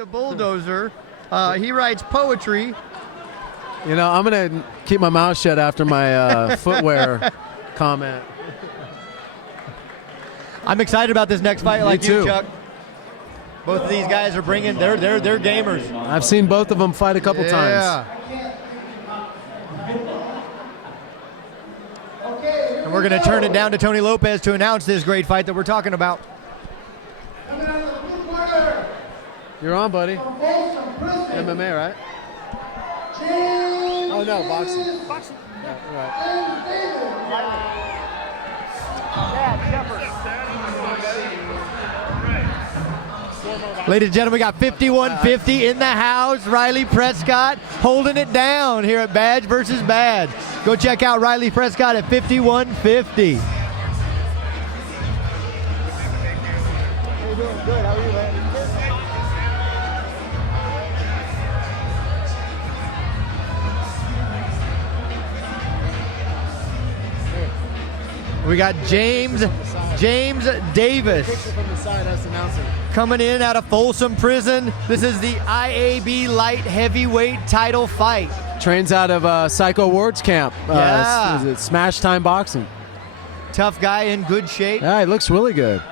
the bulldozer. He writes poetry. You know, I'm going to keep my mouth shut after my footwear comment. I'm excited about this next fight, like you, Chuck. Both of these guys are bringing, they're gamers. I've seen both of them fight a couple times. And we're going to turn it down to Tony Lopez to announce this great fight that we're talking about. You're on, buddy. MMA, right? Oh, no, boxing. Boxing. Yeah, right. Ladies and gentlemen, we got 51-50 in the house. Riley Prescott holding it down here at Badge versus Badge. Go check out Riley Prescott at 51-50. How you doing? Good. How are you, man? We got James Davis coming in out of Folsom Prison. This is the IAB light heavyweight title fight. Trains out of Psycho Ward's camp. Yeah. Is it Smash Time Boxing? Tough guy, in good shape. Yeah, he looks really good.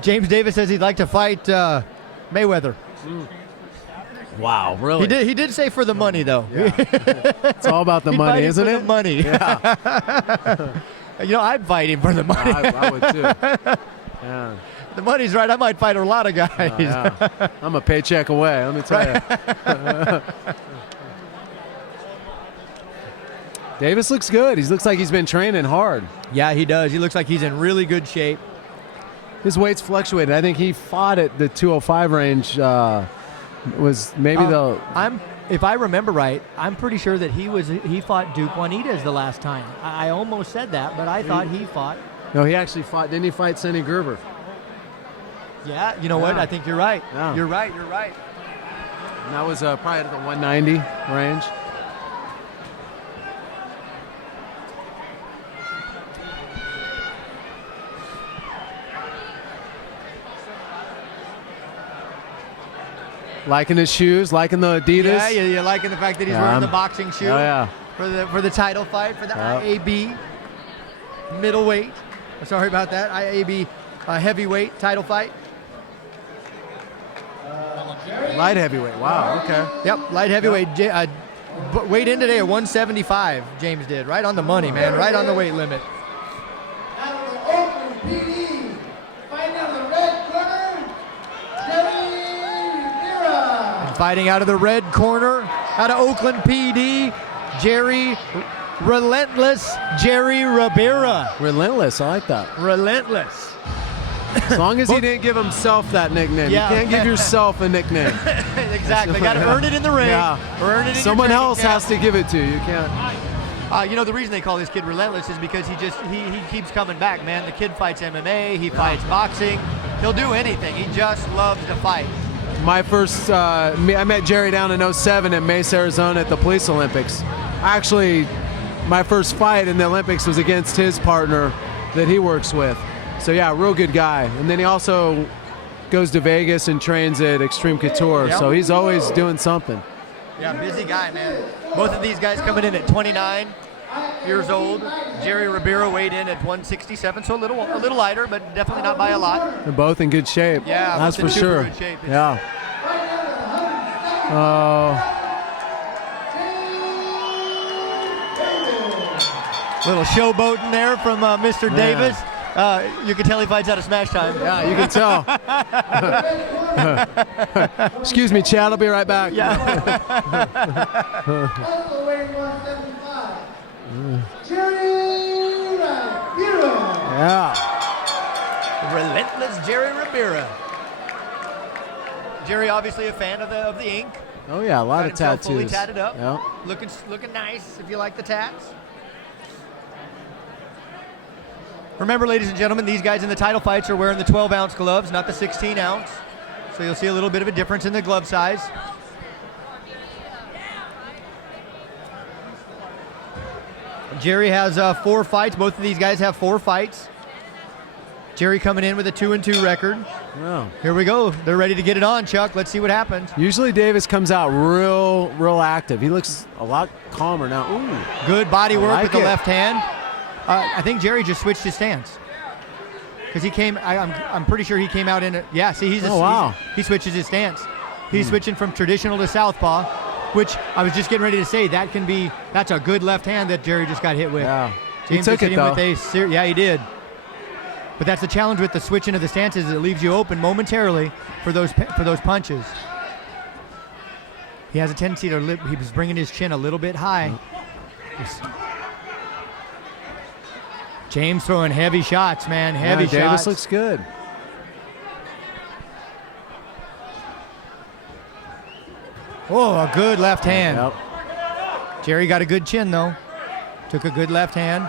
James Davis says he'd like to fight Mayweather. Wow, really? He did say for the money, though. Yeah. It's all about the money, isn't it? The money. Yeah. You know, I'd fight him for the money. I would too. Yeah. The money's right. I might fight a lot of guys. Oh, yeah. I'm a paycheck away, let me tell you. Davis looks good. He looks like he's been training hard. Yeah, he does. He looks like he's in really good shape. His weight's fluctuated. I think he fought at the 205 range. Was maybe if I remember right, I'm pretty sure that he fought Duke Juanitez the last time. I almost said that, but I thought he fought. No, he actually fought. Didn't he fight Sonny Gerber? Yeah, you know what? I think you're right. Yeah. You're right. And that was probably at the 190 range. Liking his shoes, liking the Adidas. Yeah, you're liking the fact that he's wearing the boxing shoe. Oh, yeah. For the title fight, for the IAB middleweight. Sorry about that. IAB heavyweight title fight. Light heavyweight. Wow, okay. Yep, light heavyweight. Yep. Weighed in today at 175, James did. Right on the money, man. Right on the weight limit. Out of the Oakland PD, fighting out of the red corner, Ribeira. Fighting out of the red corner, out of Oakland PD, Relentless Jerry Ribeira. Relentless, I like that. Relentless. As long as he didn't give himself that nickname. Yeah. You can't give yourself a nickname. Exactly. Got to earn it in the ring. Yeah. Earn it in Someone your else has to give it to you. You can't. You know, the reason they call this kid Relentless is because he keeps coming back, man. The kid fights MMA. He fights boxing. He'll do anything. He just loves to fight. My first, I met Jerry down in 07 in Mesa, Arizona at the Police Olympics. Actually, my first fight in the Olympics was against his partner that he works with. So yeah, real good guy. And then he also goes to Vegas and trains at Extreme Couture. Yep. So he's always doing something. Yeah, busy guy, man. Both of these guys coming in at 29 years old. Jerry Ribeira weighed in at 167, so a little lighter, but definitely not by a lot. They're both in good shape. Yeah, that's for sure. Good shape. Yeah. Little showboating there from Mr. Davis. You can tell he fights out of Smash Time. Yeah, you can tell. Excuse me, Chad. I'll be right back. Yeah. Also weighing 175, Jerry Ribeira. Yeah. Relentless Jerry Ribeira. Jerry, obviously a fan of the ink. Oh yeah, a lot of tattoos. Fully tatted up. Yeah. Looking nice if you like the tats. Remember, ladies and gentlemen, these guys in the title fights are wearing the 12-ounce gloves, not the 16-ounce. So you'll see a little bit of a difference in the glove size. Jerry has 4 fights. Both of these guys have 4 fights. Jerry coming in with a 2-2 record. Wow. Here we go. They're ready to get it on, Chuck. Let's see what happens. Usually Davis comes out real active. He looks a lot calmer now. Ooh. Good body work like with the it. left hand. I think Jerry just switched his stance. Because he came, I'm pretty sure he came out in a, yeah, see, he switches his stance. He's switching from traditional to southpaw, which I was just getting ready to say, that's a good left hand that Jerry just got hit with. Yeah. James He took hit it, him though. with yeah, he did. But that's the challenge with the switching of the stances. It leaves you open momentarily for those punches. He has a tendency to he was bringing his chin a little bit high. James throwing heavy shots, man. Heavy shots. Davis looks good. Oh, a good left hand. Yep. Jerry got a good chin, though. Took a good left hand.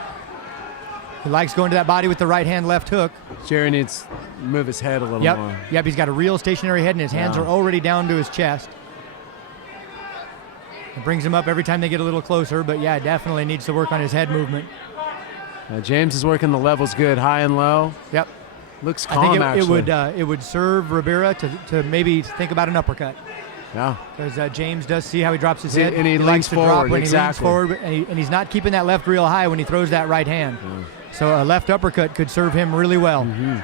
He likes going to that body with the right hand left hook. Jerry needs to move his head a little more. Yep, he's got a real stationary head, and his hands are already down to his chest. It brings him up every time they get a little closer, but yeah, definitely needs to work on his head movement. James is working the levels good, high and low. Yep. Looks calm, I think actually. it would serve Ribeira to maybe think about an uppercut. Yeah. Because James does see how he drops his head. And he likes leans to drop forward, when exactly. he leans forward, and he's not keeping that left real high when he throws that right hand. Yeah. So a left uppercut could serve him really well. Mm-hmm.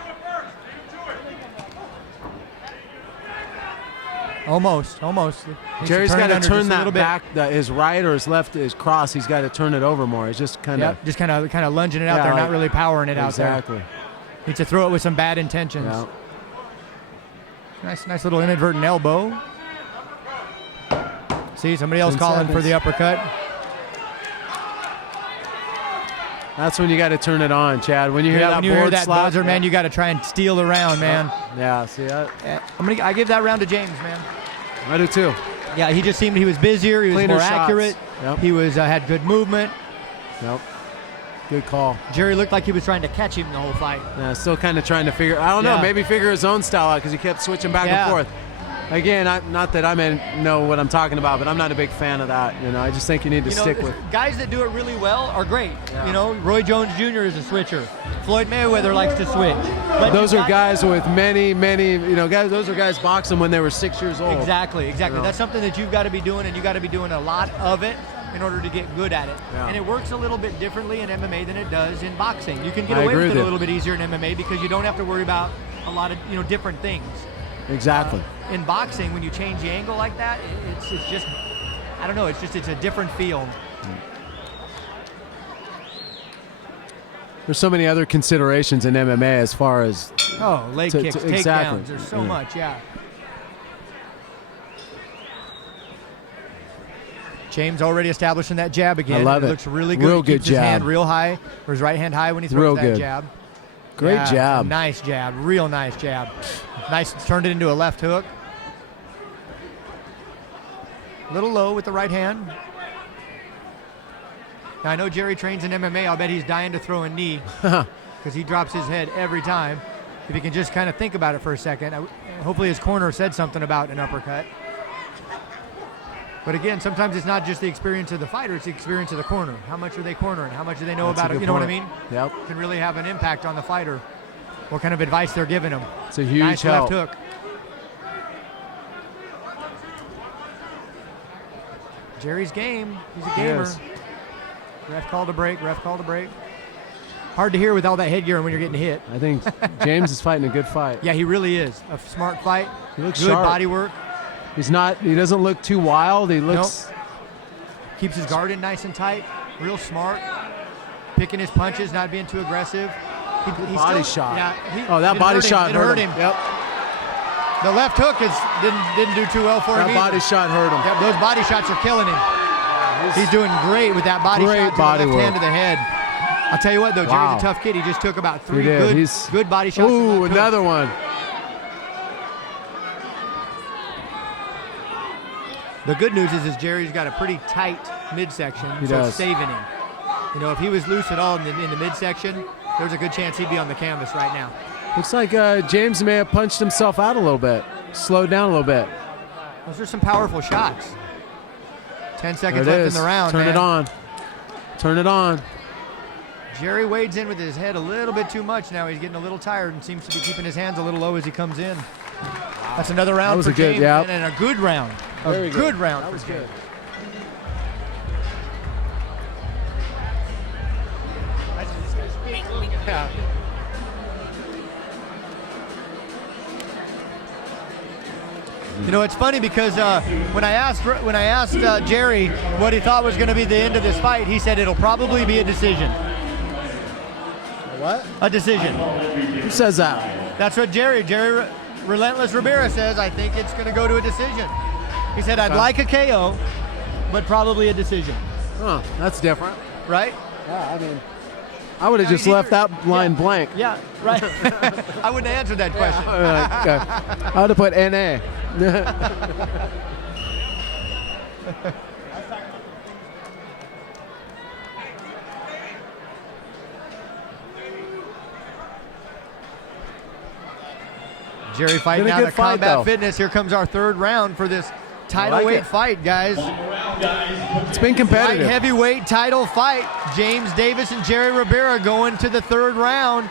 Almost. Needs Jerry's to got to under turn just a that little bit. back, his right or his left, his cross. He's got to turn it over more. He's just kind of Just kind of lunging it out there, not really powering it out there. Exactly. Needs to throw it with some bad intentions. Yeah. Nice little inadvertent elbow. See, somebody else 10 calling for seconds. the uppercut. That's when you got to turn it on, Chad. When you hear that when you hear board that slap, buzzer, man, you got to try and steal the round, man. Yeah, see that? I give that round to James, man. I do too. Yeah, he just seemed he was busier. He was Cleaner more shots. accurate. Yep. He was had good movement. Yep. Good call. Jerry looked like he was trying to catch him the whole fight. Yeah, still kind of trying to figure. I don't know. Maybe figure his own style out because he kept switching back and forth. Again, not that I know what I'm talking about, but I'm not a big fan of that. I just think you need to stick with. Guys that do it really well are great. Yeah. Roy Jones Jr. is a switcher. Floyd Mayweather likes to switch. But those are guys with many, guys. Those are guys boxing when they were 6 years old. Exactly. That's something that you've got to be doing, and you got to be doing a lot of it in order to get good at it. Yeah. And it works a little bit differently in MMA than it does in boxing. You can get away with it a little bit easier in MMA because you don't have to worry about a lot of different things. Exactly. In boxing, when you change the angle like that, it's just, I don't know, it's a different feel. There's so many other considerations in MMA as far as leg kicks, takedowns. Exactly. There's so much, yeah. James already establishing that jab again. I love it. Looks really good. Real He keeps good jab. His hand real high, or his right hand high when he throws Real that good. jab. Great jab. Nice jab. Real nice jab. Nice. Turned it into a left hook. A little low with the right hand. Now, I know Jerry trains in MMA. I'll bet he's dying to throw a knee because he drops his head every time. If he can just kind of think about it for a second. Hopefully his corner said something about an uppercut. But again, sometimes it's not just the experience of the fighter, it's the experience of the corner. How much are they cornering? How much do they know about it? You know what I mean? Yep. It can really have an impact on the fighter. What kind of advice they're giving him. It's a huge nice help. left hook. Jerry's game. He's a gamer. Yes. Ref called a break. Hard to hear with all that headgear when you're getting hit. I think James is fighting a good fight. Yeah, he really is. A smart fight. He looks good sharp. body work. He doesn't look too wild. He looks. Nope. Keeps his guard in nice and tight. Real smart. Picking his punches, not being too aggressive. Body shot. Yeah, that body shot hurt him. Yep. The left hook didn't do too well for him. That body shot hurt him. Yep, those body shots are killing him. He's doing great with that body shot to body the left work. hand to the head. I'll tell you what, though, Jerry's a tough kid. He just took about 3 good body shots. Ooh, another one. The good news is Jerry's got a pretty tight midsection, so it's saving him. If he was loose at all in the midsection, there's a good chance he'd be on the canvas right now. Looks like James may have punched himself out a little bit, slowed down a little bit. Those are some powerful shots. 10 seconds There it left is. in the round, Turn man. it on. Turn it on. Jerry wades in with his head a little bit too much now. He's getting a little tired and seems to be keeping his hands a little low as he comes in. That's another round That was for a good, James, yeah. and a good round. Very a good round That for was James. good. Yeah. You know, it's funny because when I asked Jerry what he thought was going to be the end of this fight, he said it'll probably be a decision. What? A decision. Who says that? That's what Jerry Relentless Ribeira says. I think it's going to go to a decision. He said, I'd like a KO, but probably a decision. Huh, that's different. Right? Yeah, I mean, I would have just left that line blank. Yeah, right. I wouldn't have answered that question. I would have put NA. Jerry fighting Been a out good of fight, Combat though. Fitness. Here comes our third round for this title like weight it. fight, guys. It's been Light competitive. heavyweight title fight. James Davis and Jerry Ribeira going to the third round.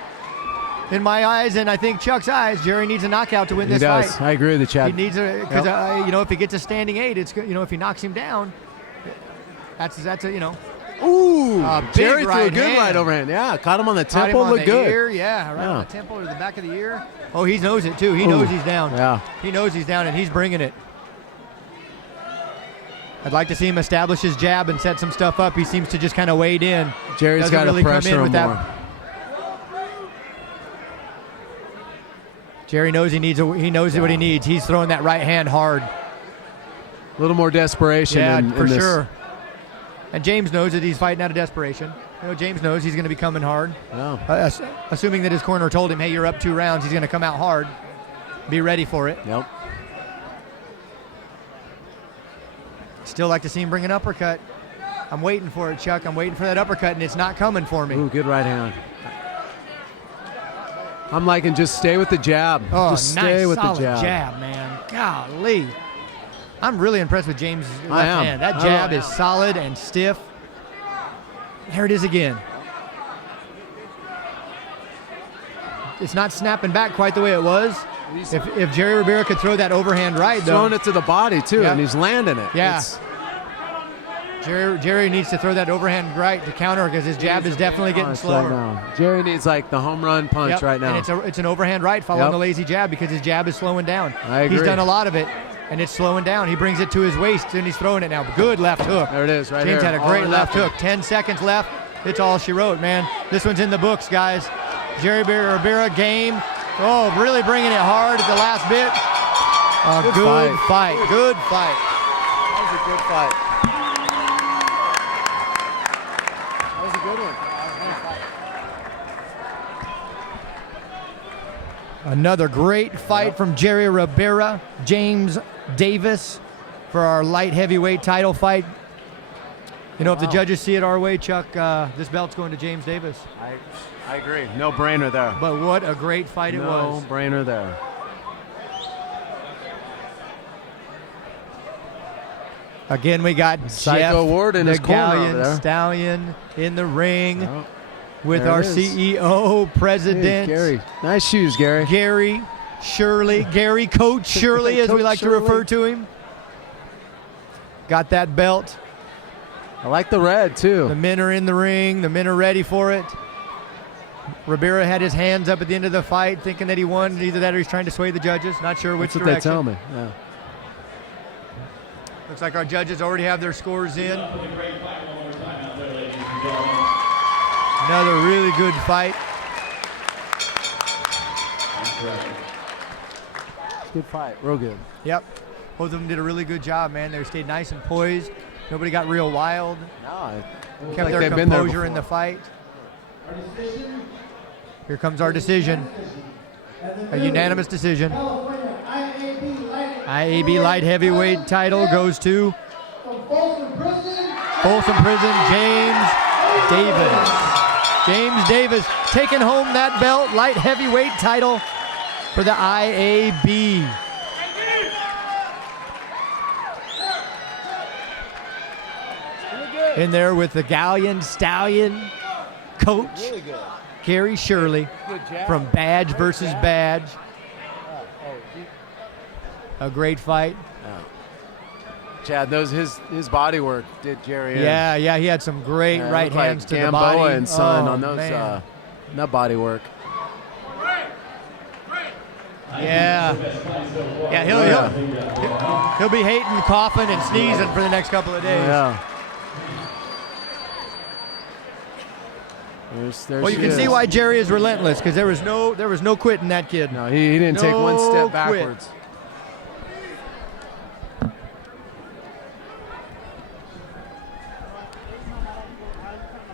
In my eyes, and I think Chuck's eyes, Jerry needs a knockout to win He this does. fight. I agree with you, He Chad. needs a because you know, if he gets a standing 8, it's good. You know, if he knocks him down, that's a, you know. Ooh, big Jerry threw a right good hand. right overhand. Yeah, caught him on the Caught him temple. on Looked the good. ear, yeah, right on Yeah. the temple or the back of the ear. Oh, he knows it too. He knows he's down. Yeah. He knows he's down, and he's bringing it. I'd like to see him establish his jab and set some stuff up. He seems to just kind of wade in. Jerry's Doesn't got to really come in pressure him with that. more. Jerry knows he knows what he needs. He's throwing that right hand hard. A little more desperation. Yeah, in for this. sure. And James knows that he's fighting out of desperation. You know, James knows he's going to be coming hard. Yeah. Assuming that his corner told him, hey, you're up 2 rounds, he's going to come out hard. Be ready for it. Yep. Still like to see him bring an uppercut. I'm waiting for it, Chuck. I'm waiting for that uppercut, and it's not coming for me. Ooh, good right hand. I'm liking just stay with the jab. Oh, just nice, stay with solid the jab. man. Golly. I'm really impressed with James' left I am. hand. That I jab am. is solid and stiff. There it is again. It's not snapping back quite the way it was. If Jerry Ribeira could throw that overhand right, He's though. throwing it to the body, too, Yep. and he's landing it. Yeah. It's- Jerry needs to throw that overhand right to counter because his jab is definitely getting punch slower. Right now. Jerry needs like the home run punch Yep, right now. And it's an overhand right following Yep. the lazy jab because his jab is slowing down. I agree. He's done a lot of it, and it's slowing down. He brings it to his waist, and he's throwing it now. Good left hook. There it is, right James here. had a All great or left nothing. hook. 10 seconds left. It's all she wrote, man. This one's in the books, guys. Jerry Ribeira game. Oh, really bringing it hard at the last bit. A Good good fight. fight. Good fight. That was a good fight. That was a good one. Another great fight from Jerry Ribeira, James Davis for our light heavyweight title fight. You know, if the judges see it our way, Chuck, this belt's going to James Davis. I agree. No brainer there. But what a great fight it was. No brainer there. Again, we got Psycho Jeff, Ward in the his corner over Galleon there. Stallion in the ring Oh, with there our it is. CEO, hey, President Gary. Nice shoes, Gary. Gary Shirley, Gary Coach Shirley, as we Coach like Shirley. to refer to him. Got that belt. I like the red, too. The men are in the ring. The men are ready for it. Ribeira had his hands up at the end of the fight, thinking that he won. Either that or he's trying to sway the judges. Not sure which That's what they direction. tell me. Yeah. Looks like our judges already have their scores in. Another really good fight. Good fight. Real good. Yep. Both of them did a really good job, man. They stayed nice and poised. Nobody got real wild. No, Kept their composure in the fight. Here comes our decision. A unanimous decision. IAB light heavyweight title goes to Folsom Prison, James Davis. James Davis taking home that belt, light heavyweight title for the IAB. In there with the Galleon Stallion coach, Gary Shirley from Badge versus Badge. A great fight. Chad, his body work did Jerry in. Yeah, he had some great right hands like to Gamboa the body. and son on those man. that body work. Yeah, he'll be hating, coughing, and sneezing for the next couple of days. Yeah. There Well, you can see why Jerry is relentless, because there was no quitting that kid. No, he didn't take one No step quit. backwards.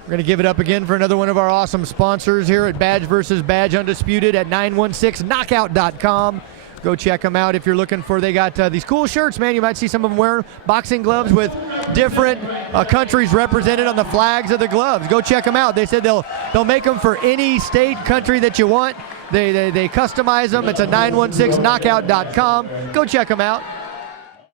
We're going to give it up again for another one of our awesome sponsors here at Badge vs. Badge Undisputed at 916knockout.com. Go check them out if you're looking for. They got these cool shirts, man. You might see some of them wearing boxing gloves with different countries represented on the flags of the gloves. Go check them out. They said they'll make them for any state, country that you want. They customize them. It's at 916knockout.com. Go check them out.